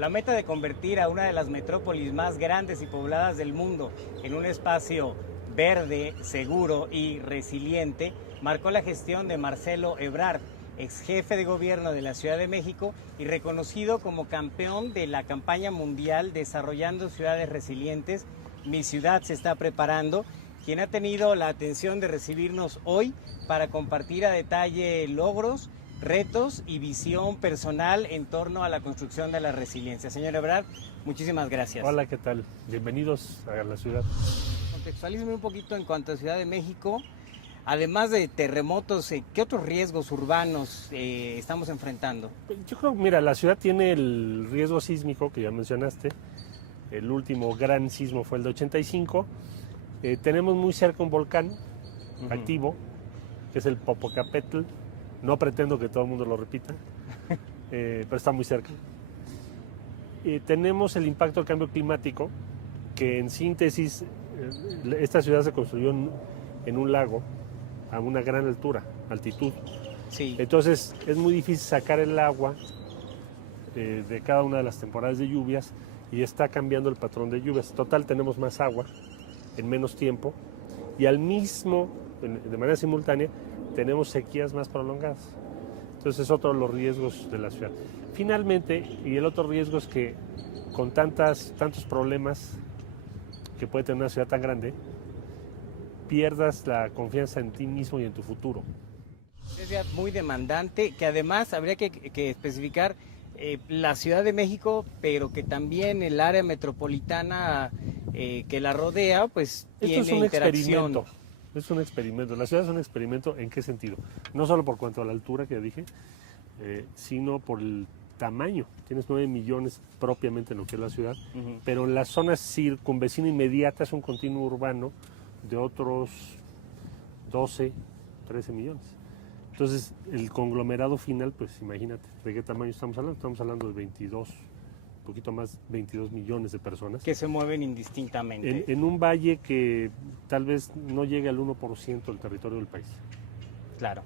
La meta de convertir a una de las metrópolis más grandes y pobladas del mundo en un espacio verde, seguro y resiliente marcó la gestión de Marcelo Ebrard, ex jefe de gobierno de la Ciudad de México y reconocido como campeón de la campaña mundial Desarrollando Ciudades Resilientes. Mi ciudad se está preparando, quien ha tenido la atención de recibirnos hoy para compartir a detalle logros, retos y visión personal en torno a la construcción de la resiliencia. Señor Ebrard, muchísimas gracias. Hola, ¿qué tal? Bienvenidos a la ciudad. Contextualízame un poquito en cuanto a Ciudad de México. Además de terremotos, ¿qué otros riesgos urbanos estamos enfrentando? Yo creo, mira, la ciudad tiene el riesgo sísmico que ya mencionaste. El último gran sismo fue el de 85. Tenemos muy cerca un volcán activo, que es el Popocatépetl. No pretendo que todo el mundo lo repita, pero está muy cerca. Tenemos el impacto del cambio climático, que en síntesis, esta ciudad se construyó en un lago a una gran altitud. Sí. Entonces es muy difícil sacar el agua de cada una de las temporadas de lluvias y está cambiando el patrón de lluvias. Total, tenemos más agua en menos tiempo y de manera simultánea, tenemos sequías más prolongadas. Entonces es otro de los riesgos de la ciudad. Finalmente, y el otro riesgo es que con tantos problemas que puede tener una ciudad tan grande, pierdas la confianza en ti mismo y en tu futuro. Es una ciudad muy demandante, que además habría que especificar la Ciudad de México, pero que también el área metropolitana que la rodea, pues tiene Esto es un interacción. experimento. Es un experimento. La ciudad es un experimento, ¿en qué sentido? No solo por cuanto a la altura que ya dije, sino por el tamaño. Tienes 9 millones propiamente en lo que es la ciudad, pero en las zonas circunvecina inmediata es un continuo urbano de otros 12, 13 millones. Entonces, el conglomerado final, pues imagínate, ¿de qué tamaño estamos hablando? Estamos hablando de 22, un poquito más, 22 millones de personas. Que se mueven indistintamente. En un valle que tal vez no llegue al 1% del territorio del país. Claro.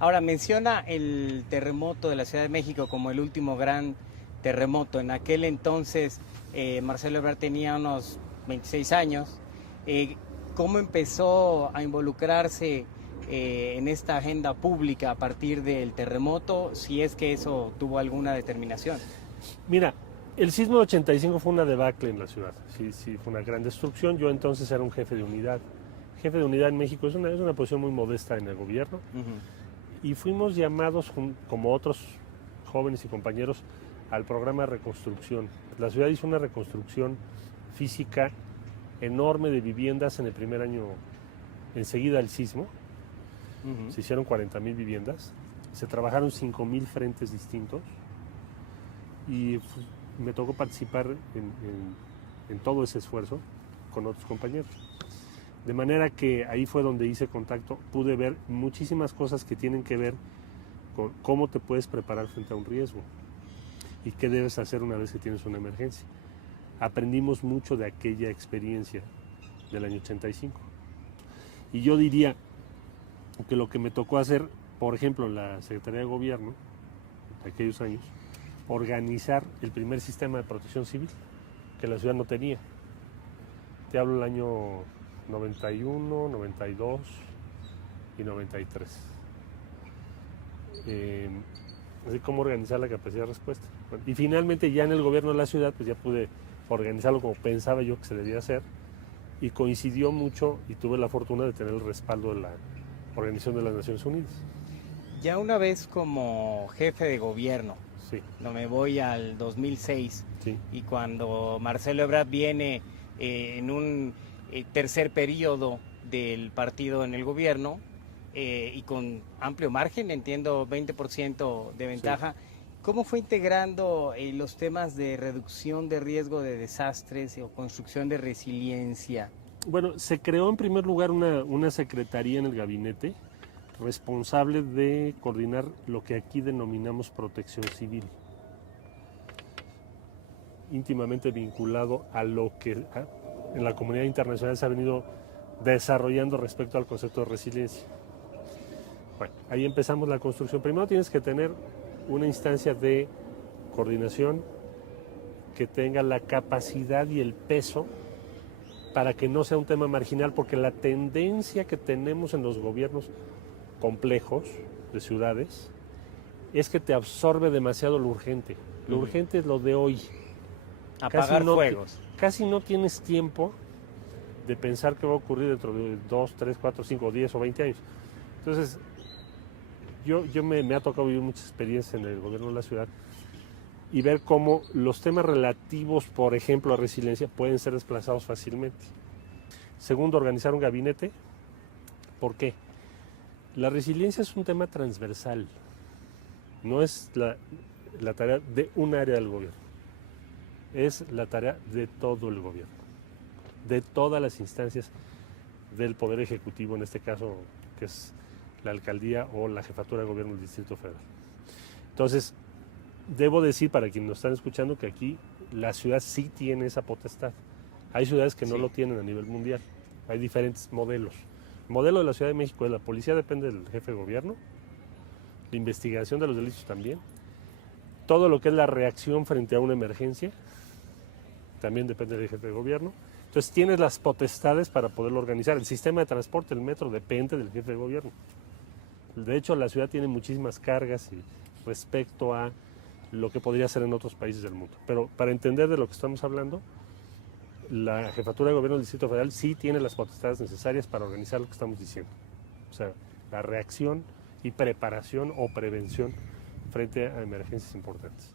Ahora, menciona el terremoto de la Ciudad de México como el último gran terremoto. En aquel entonces, Marcelo Ebrard tenía unos 26 años. ¿Cómo empezó a involucrarse en esta agenda pública a partir del terremoto, si es que eso tuvo alguna determinación? Mira, el sismo de 85 fue una debacle en la ciudad, sí, fue una gran destrucción. Yo entonces era un jefe de unidad. Jefe de unidad en México es una posición muy modesta en el gobierno. Y fuimos llamados, como otros jóvenes y compañeros, al programa de reconstrucción. La ciudad hizo una reconstrucción física enorme de viviendas en el primer año, enseguida del sismo. Se hicieron 40,000 viviendas, se trabajaron 5,000 frentes distintos y me tocó participar en todo ese esfuerzo con otros compañeros. De manera que ahí fue donde hice contacto, pude ver muchísimas cosas que tienen que ver con cómo te puedes preparar frente a un riesgo y qué debes hacer una vez que tienes una emergencia. Aprendimos mucho de aquella experiencia del año 85. Y yo diría que lo que me tocó hacer, por ejemplo, en la Secretaría de Gobierno, de aquellos años, organizar el primer sistema de protección civil que la ciudad no tenía. Te hablo del año 91, 92 y 93. Así como organizar la capacidad de respuesta. Y finalmente ya en el gobierno de la ciudad pues ya pude organizarlo como pensaba yo que se debía hacer y coincidió mucho y tuve la fortuna de tener el respaldo de la Organización de las Naciones Unidas. Ya una vez como jefe de gobierno, Sí. no me voy al 2006, Sí. y cuando Marcelo Ebrard viene en un tercer periodo del partido en el gobierno y con amplio margen, entiendo 20% de ventaja, sí. ¿Cómo fue integrando los temas de reducción de riesgo de desastres o construcción de resiliencia? Bueno, se creó en primer lugar una secretaría en el gabinete responsable de coordinar lo que aquí denominamos protección civil, íntimamente vinculado a lo que en la comunidad internacional se ha venido desarrollando respecto al concepto de resiliencia. Bueno, ahí empezamos la construcción. Primero tienes que tener una instancia de coordinación, que tenga la capacidad y el peso para que no sea un tema marginal, porque la tendencia que tenemos en los gobiernos complejos de ciudades es que te absorbe demasiado lo urgente. Lo urgente es lo de hoy. Apagar fuegos. Casi no tienes tiempo de pensar qué va a ocurrir dentro de 2, 3, 4, 5, 10 o 20 años. Entonces, yo me ha tocado vivir muchas experiencias en el gobierno de la ciudad y ver cómo los temas relativos, por ejemplo, a resiliencia, pueden ser desplazados fácilmente. Segundo, organizar un gabinete. ¿Por qué? La resiliencia es un tema transversal. No es la tarea de un área del gobierno. Es la tarea de todo el gobierno, de todas las instancias del Poder Ejecutivo, en este caso, que es la alcaldía o la jefatura de gobierno del Distrito Federal. Entonces, debo decir para quienes nos están escuchando que aquí la ciudad sí tiene esa potestad. Hay ciudades que no lo tienen a nivel mundial. Hay diferentes modelos. El modelo de la Ciudad de México es la policía depende del jefe de gobierno, la investigación de los delitos también, todo lo que es la reacción frente a una emergencia también depende del jefe de gobierno. Entonces tienes las potestades para poderlo organizar. El sistema de transporte, el metro, depende del jefe de gobierno. De hecho, la ciudad tiene muchísimas cargas respecto a lo que podría ser en otros países del mundo. Pero para entender de lo que estamos hablando, la jefatura de gobierno del Distrito Federal sí tiene las potestades necesarias para organizar lo que estamos diciendo. O sea, la reacción y preparación o prevención frente a emergencias importantes.